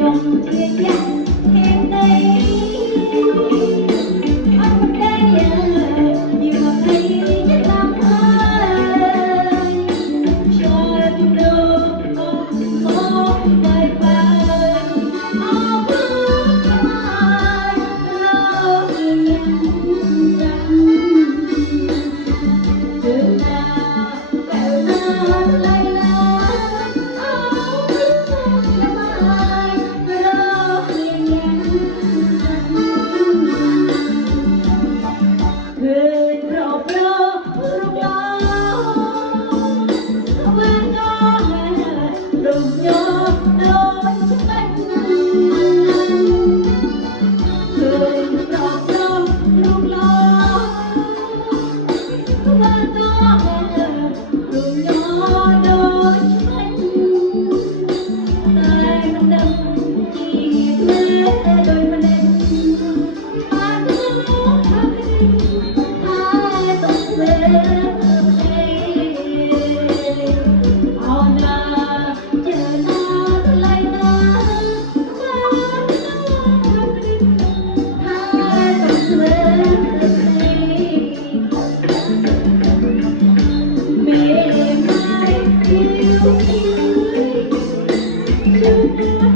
nhung thiên dặn em đây anh đây nhiều mà thấy chắc lắm ơi cho tôi được không vời vời áo bước mai lo hiền rằng từ nào về nào lại là áo bước mai lo hiền rằng người rộp rơ rụng lo bên có đừng nhớ đôi chúng anh người rộp rơ rụng lo bên có đừng nhớ đôi chúng anh tay mình đừng chỉ thế đôi mình em ta cứ hai tóc về Hãy subscribe cho kênh Ghiền Mì Gõ để không bỏ lỡ những video hấp dẫn.